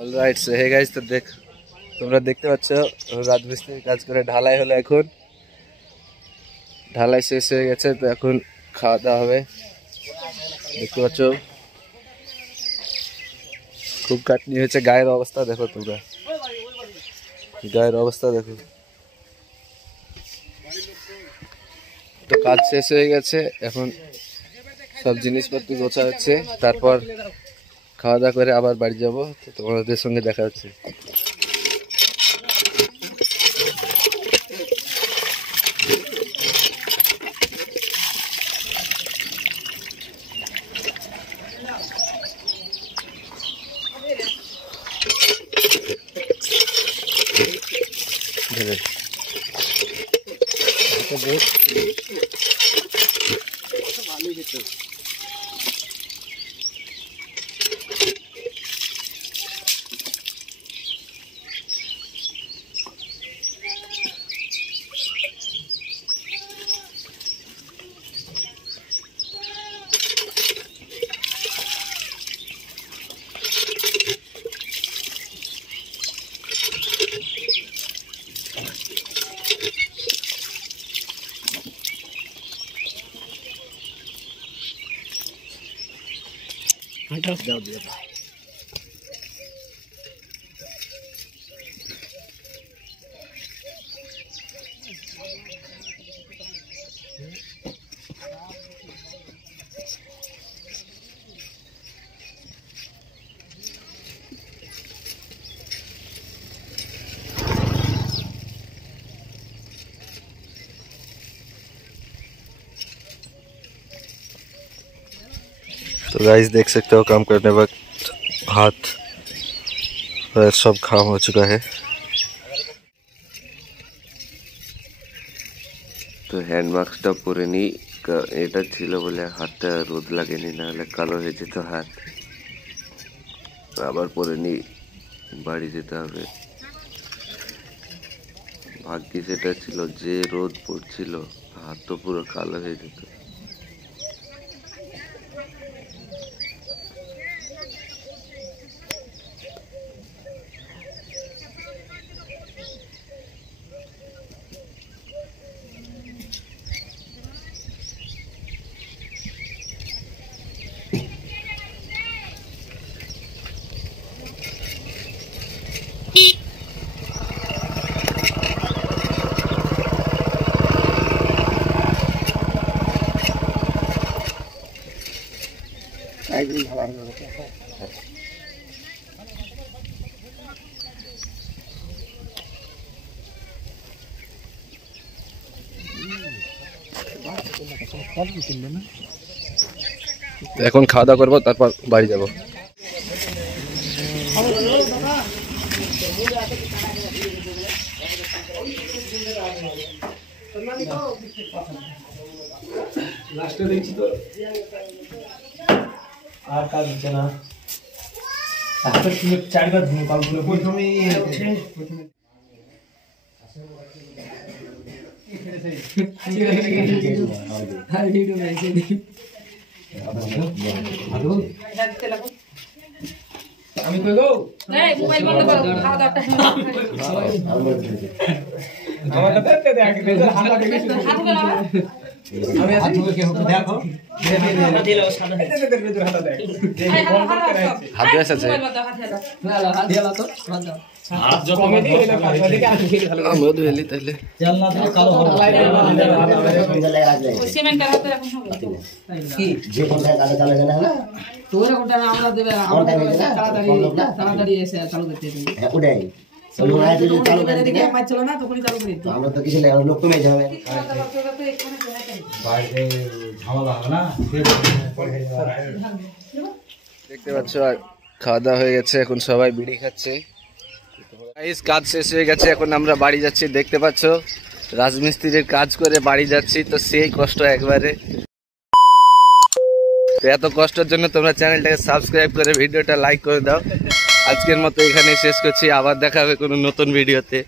Alright so hey guys, তো তোমরা দেখতে পাচ্ছ রাজমিস্ত্রির কাজ করে ঢালাই হলো। এখন ঢালাই শেষ হয়ে গেছে, তো এখন খাওয়া দাওয়া হবে। দেখতে পাচ্ছ খুব কাটনি হয়েছে। গায়ের অবস্থা দেখো, তোমরা গায়ের অবস্থা দেখো। তো কাজ শেষ হয়ে গেছে, এখন সব জিনিসপত্র গোছা হচ্ছে, তারপর খাওয়া দাওয়া করে আবার বাড়ি যাবো। তো তোমাদের সঙ্গে দেখা হচ্ছে। तो गाइस देख सकते हो काम करने वक्त हाथ सब काम हो चुका है। तो हैंड मास्कটা পরে নি, এটা ছিল বলে হাতটা রোদ লাগেনি, না হলে কালো হয়ে যেত হাত। আবার পরে নি, বাড়ি যেতে হবে। ভাগ্যিস এটা ছিল, যে রোদ পড়ছিল হাত তো পুরো কালো হয়ে যেত। এখন খাওয়া দাওয়া করবো, তারপর বাড়ি যাবো। লাস্টে দেখছি তো আর কাজ হচ্ছে না। তারপর তুমি চারবার ধুনো কালগুলো প্রথমে আমি কই গো মোবাইল বন্ধ করো, খাওয়া দাওয়াটা আমার কাছে দেখ হাত লাগে আমি হাত ধুয়ে কে হবে দেখো দিলো সাদা হাত দেখ হাত দিয়ে আছে না হাত দিয়ে তো হাত যত কমে দিয়ে এদিকে আসি ভালো আমিও ধুইলি তাইলে তেল না দিলে কালো হবে। ওই সিমেন্টের হাতে রাখুন হবে কি যে কোনটা কাজে চালা যায় না তোর কোনটা না আমরা দেবে আমরা তাড়াতাড়ি এসে চালু করতে দিই। হ্যাঁ ওটাই চলো না যদি চালু করে এদিকে মাছ চলো না তখনই চালু করি তো আমরা তো কিছু লাগে লোক কমে যাবে বাইরে ঝামেলা হবে না। দেখতে পাচ্ছ আর খাওয়া দাওয়া হয়ে গেছে, এখন সবাই বিড়ি খাচ্ছে। কাজ শেষ হয়ে গেছে, এখন আমরা বাড়ি যাচ্ছি। দেখতে পাচ্ছ রাজমিস্ত্রির কাজ করে বাড়ি যাচ্ছি, তো সেই কষ্ট একবারে। তো এত কষ্টের জন্য তোমরা চ্যানেলটাকে সাবস্ক্রাইব করে ভিডিওটা লাইক করে দাও। আজকের মতো এখানে শেষ করছি, আবার দেখা হবে কোনো নতুন ভিডিওতে।